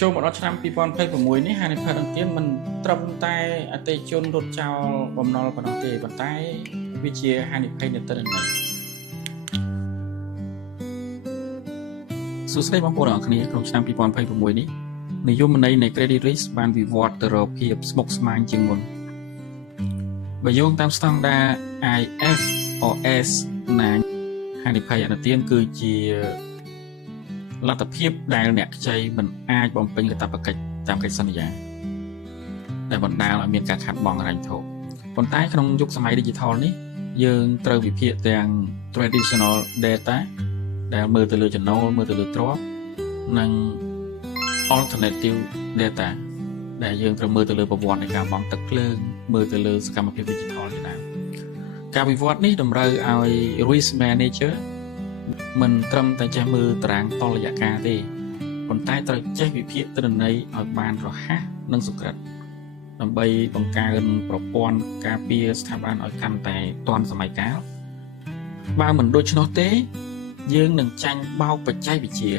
ចូលមកដល់ឆ្នាំ2026នេះហានិភ័យនឹងទៀតមិនត្រឹមតែអតិថិជនរត់ចោលបំណុលប៉ុណ្ណោះទេប៉ុន្តែវាជាហានិភ័យនៃទិន្នន័យសួស្តីបងប្អូនទាំងអស់គ្នាក្នុងឆ្នាំ2026នេះនិយមន័យនៃ credit risk បានវិវត្តទៅរកភាពស្មុគស្មាញជាងមុនបើយោងតាមស្តង់ដារ IFRS ណាហានិភ័យអនុទានគឺជាលទ្ធភាពដែលអ្នកខ្ចីមិនអាចបំពេញកាតព្វកិច្ចតាមកិច្ចសន្យាដែលបណ្ដាលឲ្យមានការខាតបង់ហិរញ្ញវត្ថុប៉ុន្តែក្នុងយុគសម័យ Digital នេះយើងត្រូវវិភាគទាំង traditional data ដែលមើលទៅលើចំណូលមើលទៅលើទ្រព្យនិង alternative data ដែលយើងត្រូវមើលទៅលើប្រព័ន្ធនៃការបង់ទឹកភ្លើងមើលទៅលើសកម្មភាព Digital ជាដើមការវិវត្តនេះតម្រូវឲ្យ risk manager មិនត្រឹមតែចេះមើលតារាងតុល្យការទេប៉ុន្តែត្រូវចេះវិភាគទិន្នន័យឲ្យបានរហ័សនិងសុក្រឹតដើម្បីបង្កើនប្រព័ន្ធការពារស្ថាប័នឲ្យកាន់តែទាន់សម័យកាលបើមិនដូច្នោះទេយើងនឹងចាញ់បោកបច្ចេកវិទ្យា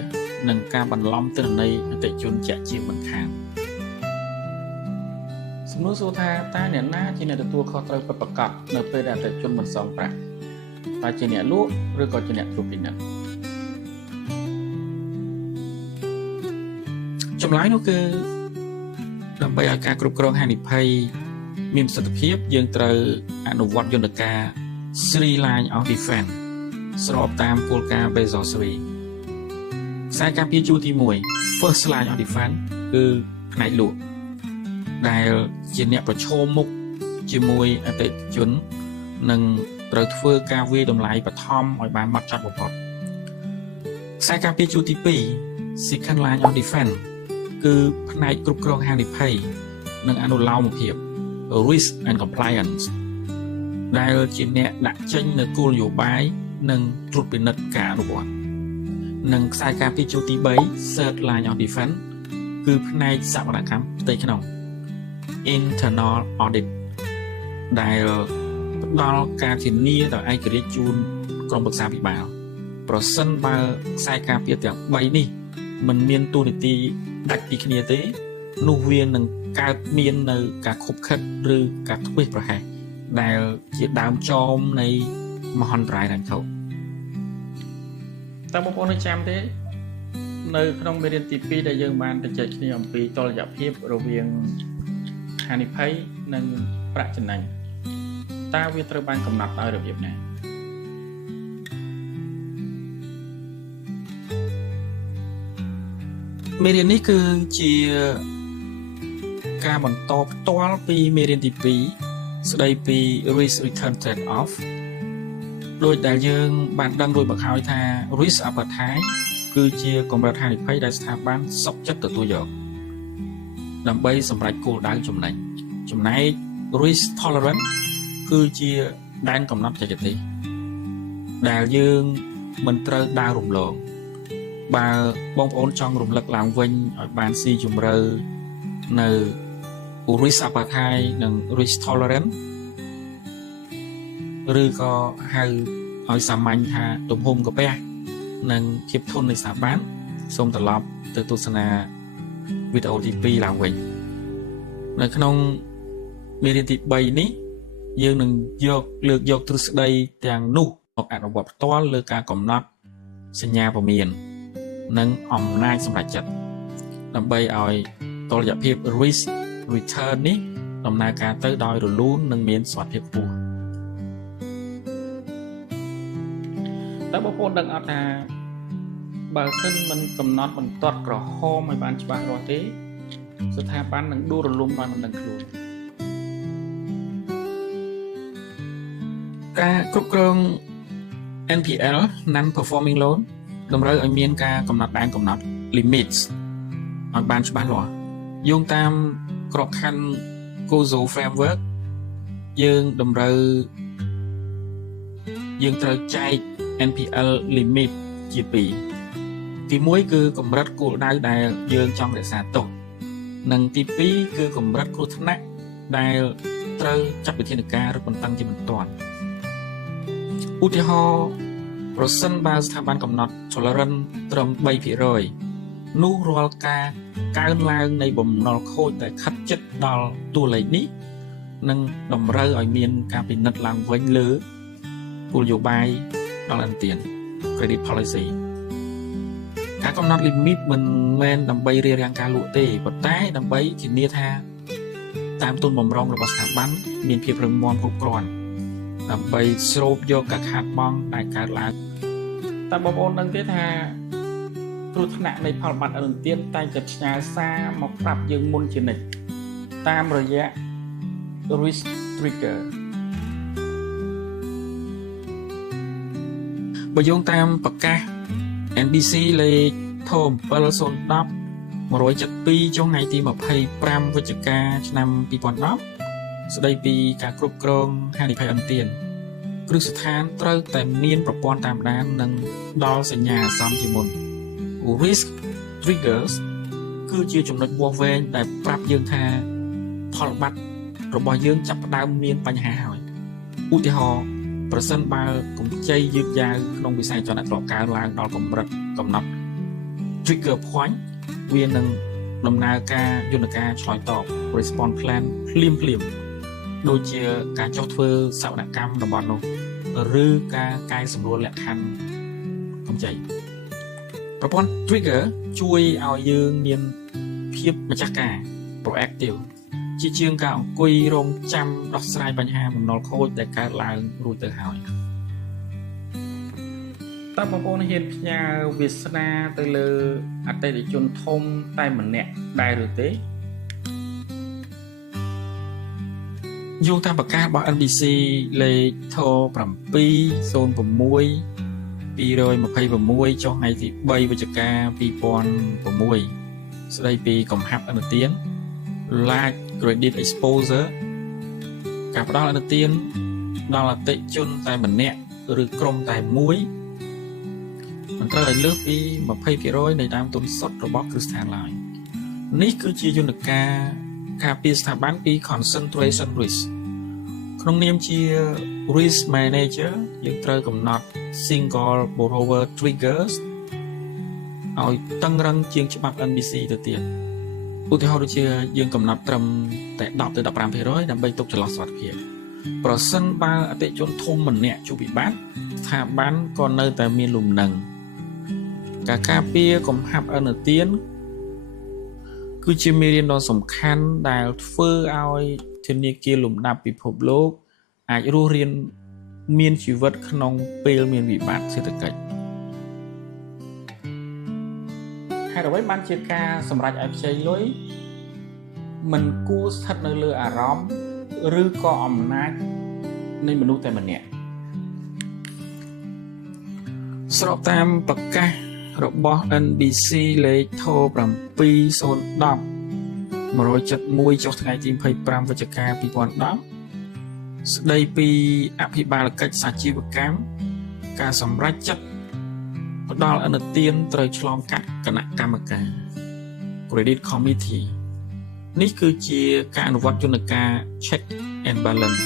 និងការបន្លំទិន្នន័យអតិថិជនជាក់ជាមិនខានសំណួរសួរថាតើអ្នកណាជាអ្នកទទួលខុសត្រូវពិតប្រាកដនៅពេលដែលអតិថិជនមិនសងប្រាក់តើជាអ្នកលក់ឬក៏ជាអ្នកត្រួតពិនិត្យចម្លើយនោះគឺដើម្បីឲ្យការគ្រប់គ្រងហានិភ័យមានប្រសិទ្ធភាពយើងត្រូវអនុវត្តយន្តការ Three Line of Defense ស្របតាមគោលការណ៍ Basel III ខ្សែការពារជួរទី1 First Line of Defense គឺផ្នែកលក់ដែលជាអ្នកប្រឈមមុខជាមួយអតិថិជននិងត្រូវធ្វើការវាយតម្លៃបឋមឲ្យបានម៉ត់ចត់បំផុតខ្សែការពារជួរទី2 Second Line of Defense គឺផ្នែកគ្រប់គ្រងហានិភ័យនិងអនុលោមភាព Risk and Compliance ដែលជាអ្នកដាក់ចេញនូវគោលនយោបាយនិងត្រួតពិនិត្យការអនុវត្តនិងខ្សែការពារជួរទី3 Third Line of Defense គឺផ្នែកសវនកម្មផ្ទៃក្នុង Internal Audit ដែលផ្ដល់ការធានាដល់ឯករាជ្យជូនក្រុមប្រឹក្សាពិបាលប្រសិនបើខ្សែការពារទាំង3នេះមិនមានតួនាទីដាច់ពីគ្នាទេនោះវានឹងកើតមាននៅការខុបខិតឬការធ្វេសប្រហែសដែលជាដើមចមនៃមហន្តរាយហិរញ្ញវត្ថុតើបងប្អូននៅចាំទេនៅក្នុងមេរៀនទី2ដែលយើងបានទៅជែកគ្នាអំពីតុល្យភាពរវាងហានិភ័យនិងប្រាក់ចំណេញតើវាត្រូវបានកំណត់ដោយរបៀបណាមេរៀននេះគឺជាការបន្តផ្ទាល់ពីមេរៀនទី2ស្ដីពី risk return trade off ដោយដែលយើងបានដឹងរួចមកហើយថា risk appetite គឺជាកម្រិតហានិភ័យដែលស្ថាប័នសុខចិត្តទទួលយកដើម្បីសម្រេចគោលដៅចំណេញចំណែក risk tolerance គឺជាដែនកំណត់បច្ចេកទេសដែលយើងមិនត្រូវដើររំលងបើបងប្អូនចង់រំលឹកឡើងវិញឲ្យបានស៊ីជម្រៅនៅ risk appetite និង risk tolerance ឬក៏ហៅឲ្យសាមញ្ញថាទំហំកាពះនិងភាពធន់នៃស្ថាប័នសូមត្រឡប់ទៅទស្សនាវីដេអូទី2ឡើងវិញនៅក្នុងមេរៀនទី3នេះយើងនឹងលើកយកទ្រឹស្ដីទាំងនោះមកអនុវត្តផ្ទាល់លើការកំណត់សញ្ញាពមៀននិងអំណាចសម្រេចចិត្តដើម្បីឲ្យតុល្យភាព risk return នេះដំណើរការទៅដោយរលូននិងមានសុវត្ថិភាពខ្ពស់តើបងប្អូនដឹងអត់ថាបើសិនមិនកំណត់បន្ទាត់ក្រហមឲ្យបានច្បាស់លាស់ទេស្ថាប័ននឹងដួលរលំដោយមិនដឹងខ្លួនការគ្រប់គ្រង NPL non performing loan តម្រូវឲ្យមានការកំណត់ដែនកំណត់ limits ឲ្យបានច្បាស់លាស់យោងតាមក្របខ័ណ្ឌ COSO framework យើងត្រូវចែក NPL limit ជា2ទី1គឺកម្រិតគោលដៅដែលយើងចង់រក្សាទុកនិងទី2គឺកម្រិតគ្រោះថ្នាក់ដែលត្រូវចាត់វិធានការរឹតបន្តឹងជាបន្ទាន់ឧទាហរណ៍ប្រសិនបើស្ថាប័នកំណត់ tolerance ត្រឹម 3% នោះរាល់ការកើនឡើងនៃបំណុលខូចដែលខិតជិតដល់តួលេខនេះនឹងតម្រូវឲ្យមានការពិនិត្យឡើងវិញលើគោលនយោបាយដល់ឥណទាន credit policy ការកំណត់ limit មិនមែនដើម្បីរារាំងការលក់ទេប៉ុន្តែដើម្បីធានាថាតាមទុនបំរុងរបស់ស្ថាប័នមានភាពរឹងមាំគ្រប់គ្រាន់ដើម្បីស្រូបយកការខាតបង់ដែលកើតឡើងតែបងប្អូនដឹងទេថាគ្រោះថ្នាក់នៃផលបត្តិឥណទានតែងតែផ្ញើសារមកប្រាប់យើងមុនជានិច្ចតាមរយៈ risk trigger បើយោងតាមប្រកាស NBC លេខធម៌710 172ចុងថ្ងៃទី25វិច្ឆិកាឆ្នាំ2010ស្ដីពីការគ្រប់គ្រងហានិភ័យឥណទានគ្រឹះស្ថានត្រូវតែមានប្រព័ន្ធតាមដាននិងដល់សញ្ញាអាសន្នជាមុន risk triggers គឺជាចំណុចវាស់វែងដែលប្រាប់យើងថាផលបត្តិរបស់យើងចាប់ផ្ដើមមានបញ្ហាហើយឧទាហរណ៍ប្រសិនបើកម្ចីយឺតយ៉ាវក្នុងវិស័យចលនាធ្លាប់កើនឡើងដល់កម្រិតកំណត់ trigger point វានឹងដំណើរការយន្តការឆ្លើយតប response plan ភ្លាមដូចជាការចុះធ្វើសវនកម្មតំបន់នោះឬការកែសម្រួលលក្ខខណ្ឌកម្ចីប្រព័ន្ធ trigger ជួយឲ្យយើងមានភាពម្ចាស់ការ proactive ជាជាងការអង្គុយរងចាំដោះស្រាយបញ្ហាបំណុលខូចដែលកើតឡើងរួចទៅហើយតើបងប្អូនហ៊ានផ្ញើវាសនាទៅលើអតិថិជនធំតែម្នាក់ដែរឬទេយោងតាមប្រកាសរបស់ NBC លេខធ706 226ចុងថ្ងៃទី3វិច្ឆិកា2006ស្ដីពីកំហាប់ឥណទាន large credit exposure ការផ្ដល់ឥណទានដល់អតិថិជនតែម្នាក់ឬក្រុមតែមួយមិនត្រូវឲ្យលើសពី 20% នៃដើមទុនសុទ្ធរបស់គ្រឹះស្ថានឡើយនេះគឺជាយន្តការការពារស្ថាប័នពី concentration risk ក្នុងនាមជា risk manager យើងត្រូវកំណត់ single borrower triggers ឲ្យតឹងរឹងជាងច្បាប់ NBC ទៅទៀតឧទាហរណ៍ដូចជាយើងកំណត់ត្រឹមតែ 10 ទៅ 15% ដើម្បីទុកចន្លោះសុវត្ថិភាពប្រសិនបើអតិថិជនធំម្នាក់ជួបវិបត្តិស្ថាប័នក៏នៅតែមានលំនឹងការការពារកំហាប់ឥណទានគឺជាមេរៀនដ៏សំខាន់ដែលធ្វើឲ្យធនាគារលំដាប់ពិភពលោកអាចរស់រានមានជីវិតក្នុងពេលមានវិបត្តិសេដ្ឋកិច្ចហេតុអ្វីបានជាការសម្រេចឲ្យខ្ចីលុយមិនគួរស្ថិតនៅលើអារម្មណ៍ឬក៏អំណាចនៃមនុស្សតែម្នាក់ស្របតាមប្រកាសរបស់ NBC លេខធ710 171ចុះថ្ងៃទី25វិច្ឆិកា2010ស្ដីពីអភិបាលកិច្ចសាជីវកម្មការសម្រេចចិត្តផ្ដល់ឥណទានត្រូវឆ្លងកាត់គណៈកម្មការ Credit Committee នេះគឺជាការអនុវត្តយន្តការ Check and Balance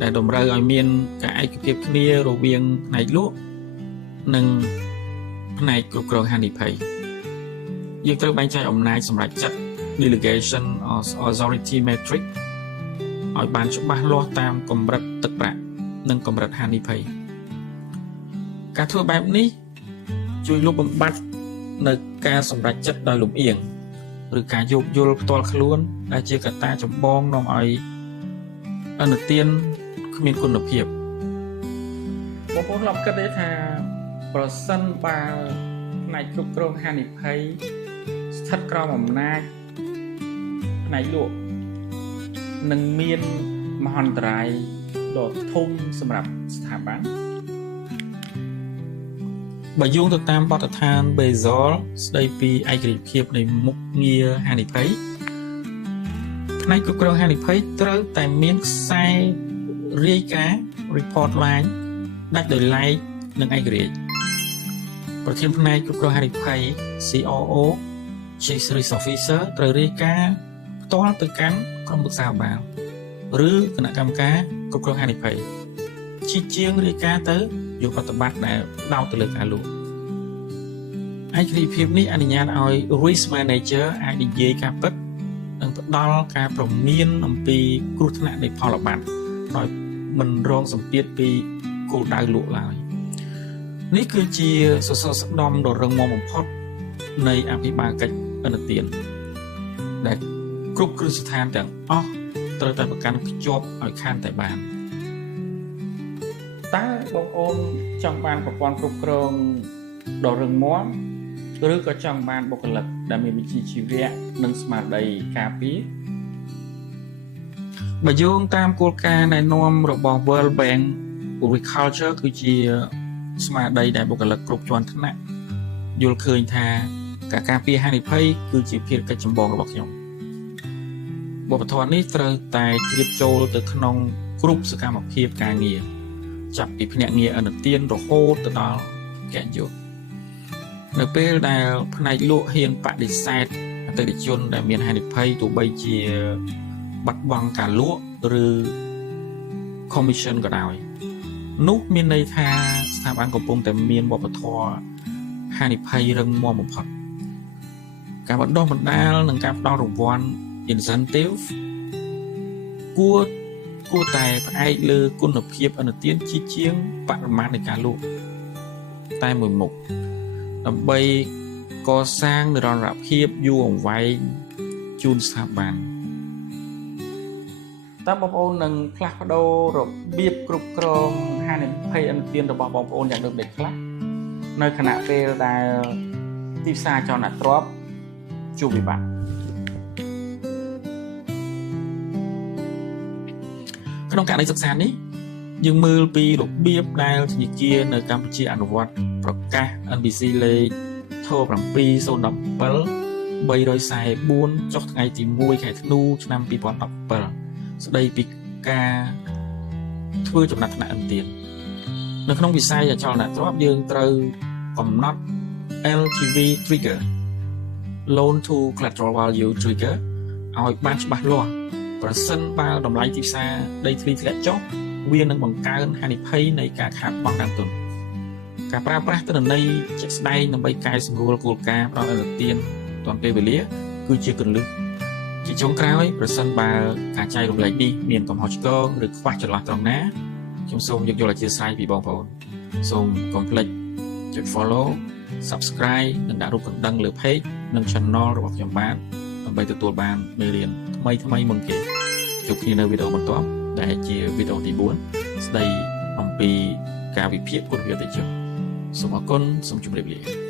ដែលតម្រូវឲ្យមានការឯកភាពគ្នារវាងផ្នែកលក់និងផ្នែកគ្រប់គ្រងហានិភ័យយើងត្រូវបែងចែកអំណាចសម្រាប់ចាត់ delegation authority matrix ឲ្យបានច្បាស់លាស់តាមកម្រិតទឹកប្រាក់និងកម្រិតហានិភ័យការធ្វើបែបនេះជួយលុបបំបាត់នៅការសម្រេចចិត្តដោយលំអៀងឬការយោគយល់ផ្ទាល់ខ្លួនដែលជាកត្តាចម្បងនាំឲ្យឥណទានគ្មានគុណភាពបងប្អូនលំគិតទេថាប្រសិនបើផ្នែកគ្រប់គ្រងហានិភ័យស្ថិតក្រោមអំណាចផ្នែកលក់នឹងមានមហន្តរាយដ៏ធំសម្រាប់ស្ថាប័នបើយោងទៅតាមបទដ្ឋាន Basel ស្ដីពីឯករាជ្យភាពនៃមុខងារហានិភ័យផ្នែកគ្រប់គ្រងហានិភ័យត្រូវតែមានខ្សែរាយការណ៍ report line ដាច់ដោយឡែកនិងឯករាជ្យប្រធានផ្នែកគ្រប់គ្រងហានិភ័យ COO Chief Risk Officer ត្រូវរាយការណ៍ផ្ទាល់ទៅកាន់ក្រុមប្រឹក្សាបាលឬគណៈកម្មការគ្រប់គ្រងហានិភ័យជាជាងរាយការណ៍ទៅយកប្រតិបត្តិដែលផ្ដោតទៅលើការលក់ ឯករាជ្យភាពនេះអនុញ្ញាតឲ្យ risk manager អាចនិយាយការពិតនិងផ្ដល់ការព្រមានអំពីគ្រោះថ្នាក់នៃផលបត្តិដោយមិនរងសម្ពាធពីគោលដៅលក់ឡើយនេះគឺជាសសរស្តម្ភដ៏រឹងមាំបំផុតនៃអភិបាលកិច្ចឥណទានដែលគ្រប់គ្រឹះស្ថានទាំងអស់ត្រូវតែប្រកាន់ខ្ជាប់ឲ្យខានតែបានតើបងប្អូនចង់បានប្រព័ន្ធគ្រប់គ្រងដ៏រឹងមាំឬក៏ចង់បានបុគ្គលិកដែលមានវិជ្ជាជីវៈនិងស្មារតីការពារបើយោងតាមគោលការណ៍ណែនាំរបស់ World Bank Agriculture គឺជាស្មារតីដែលបុគ្គលិកគ្រប់ជាន់ថ្នាក់យល់ឃើញថាការការពារហានិភ័យគឺជាភារកិច្ចចម្បងរបស់ខ្ញុំវប្បធម៌នេះត្រូវតែជ្រាបចូលទៅក្នុងគ្រប់សកម្មភាពការងារចាប់ពីភ្នាក់ងារឥណទានរហូតទៅដល់កញ្ញុនៅពេលដែលផ្នែកលក់ហ៊ានបដិសេធអតិថិជនដែលមានហានិភ័យទោះបីជាបាត់បង់ការលក់ឬ commission ក៏ដោយនោះមានន័យថាស្ថាប័នកំពុងតែមានវប្បធម៌ហានិភ័យរឹងមាំបំផុតការបណ្ដុះបណ្ដាលនិងការផ្ដល់រង្វាន់ incentive គួរតែផ្អែកលើគុណភាពឥណទានជាងបរិមាណនៃការលក់តែមួយមុខដើម្បីកសាងនិរន្តរភាពយូរអង្វែងជូនស្ថាប័នតើបងប្អូននឹងផ្លាស់ប្ដូររបៀបគ្រប់គ្រងហានិភ័យឥណទានរបស់បងប្អូនយ៉ាងដូចម្តេចខ្លះនៅខណៈពេលដែលទីផ្សារចលនាទ្រព្យជួបវិបត្តិក្នុងករណីសិក្សានេះយើងមើលពីរបៀបដែលធនាគារនៅកម្ពុជាអនុវត្តប្រកាស NBC លេខធ707 344ចុះថ្ងៃទី1ខែធ្នូឆ្នាំ2017ស្ដីពីការធ្វើចំណាត់ថ្នាក់ឥណទាននៅក្នុងវិស័យអចលនទ្រព្យយើងត្រូវកំណត់ LTV trigger loan to collateral value trigger ឲ្យបានច្បាស់លាស់ប្រសិនបើតម្លៃទីផ្សារដីធ្លីធ្លាក់ចុះវានឹងបង្កើនហានិភ័យនៃការខាតបង់ដើមទុនការប្រើប្រាស់ទិន្នន័យជាក់ស្ដែងដើម្បីកែសម្រួលគោលការណ៍ផ្ដល់ឥណទានទាន់ពេលវេលាគឺជាគន្លឹះជាចុងក្រោយប្រសិនបើការចែករំលែកនេះមានកំហុសឆ្គងឬខ្វះចន្លោះត្រង់ណាខ្ញុំសូមយកអធិស្ឋានពីបងប្អូនសូមកុំភ្លេចចុច follow subscribe និងដាក់រូបកណ្ដឹងលើ page និង channel របស់ខ្ញុំបានដើម្បីទទួលបានមេរៀនថ្មីមុនគេជួបគ្នានៅវីដេអូបន្ទាប់ដែលជាវីដេអូទី4ស្ដីអំពីការវិភាគគុណភាពអតិថិជនសូមអរគុណសូមជម្រាបលា